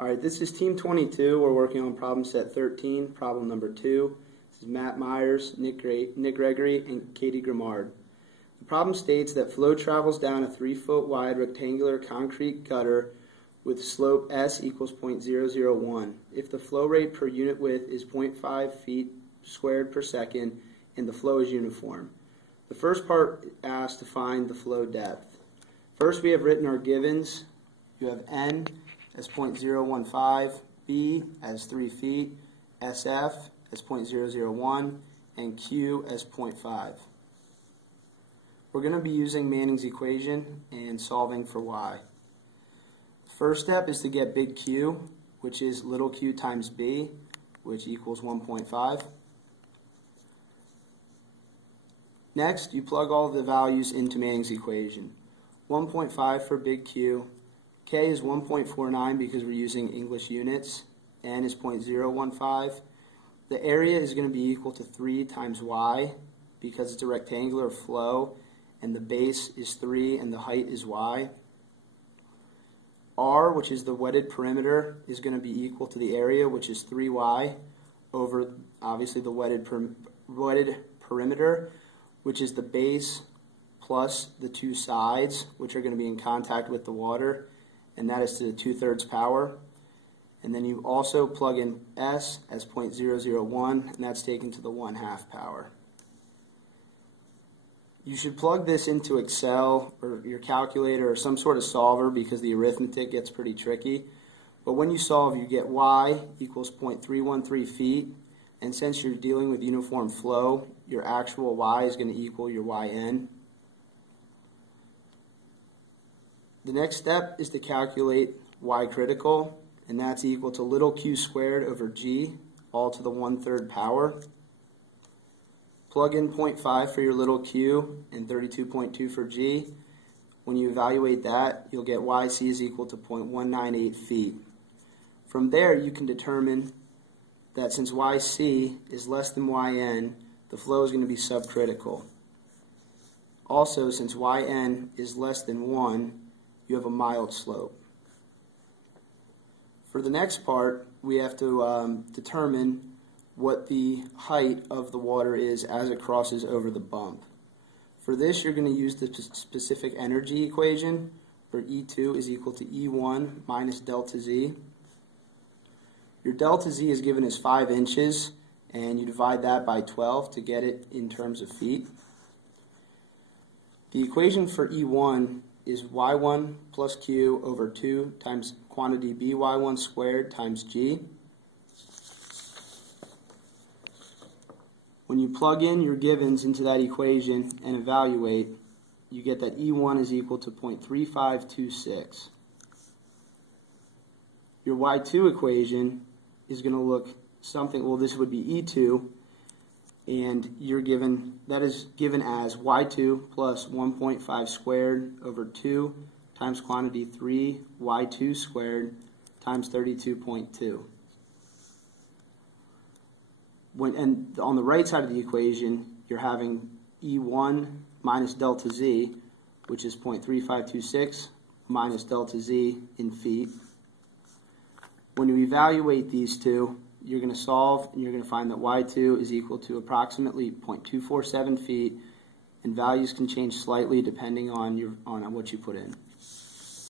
Alright, this is Team 22. We're working on problem set 13, problem number 2. This is Matt Myers, Nick Gregory, and Katie Grimard. The problem states that flow travels down a 3-foot wide rectangular concrete gutter with slope S equals 0.001. If the flow rate per unit width is 0.5 feet squared per second and the flow is uniform. The first part asks to find the flow depth. First, we have written our givens. You have N as 0.015, B as 3 feet, SF as 0.001, and Q as 0.5. We're going to be using Manning's equation and solving for Y. First step is to get big Q, which is little q times B, which equals 1.5. Next, you plug all of the values into Manning's equation. 1.5 for big Q, K is 1.49 because we're using English units, N is 0.015. The area is going to be equal to 3 times Y because it's a rectangular flow and the base is 3 and the height is Y. R, which is the wetted perimeter, is going to be equal to the area, which is 3Y, over obviously the wetted perimeter, which is the base plus the two sides, which are going to be in contact with the water, and that is to the 2/3 power. And then you also plug in S as 0.001, and that's taken to the 1/2 power. You should plug this into Excel or your calculator or some sort of solver because the arithmetic gets pretty tricky. But when you solve, you get Y equals 0.313 feet, and since you're dealing with uniform flow, your actual Y is going to equal your YN. The next step is to calculate Y critical, and that's equal to little q squared over G, all to the 1/3 power. Plug in 0.5 for your little q and 32.2 for G. When you evaluate that, you'll get YC is equal to 0.198 feet. From there, you can determine that since YC is less than YN, the flow is going to be subcritical. Also, since YN is less than 1, you have a mild slope. For the next part, we have to determine what the height of the water is as it crosses over the bump. For this, you're going to use the specific energy equation, where E2 is equal to E1 minus delta Z. Your delta Z is given as 5 inches, and you divide that by 12 to get it in terms of feet. The equation for E1 is Y1 plus Q over 2 times quantity BY1 squared times G. When you plug in your givens into that equation and evaluate, you get that E1 is equal to 0.3526. Your Y2 equation is going to look something, well, this would be E2, and you're given, that is given as Y2 plus 1.5 squared over 2 times quantity 3 Y2 squared times 32.2. And on the right side of the equation, you're having E1 minus delta Z, which is 0.3526 minus delta Z in feet. When you evaluate these two, you're going to solve, and you're going to find that Y2 is equal to approximately 0.247 feet, and values can change slightly depending on what you put in.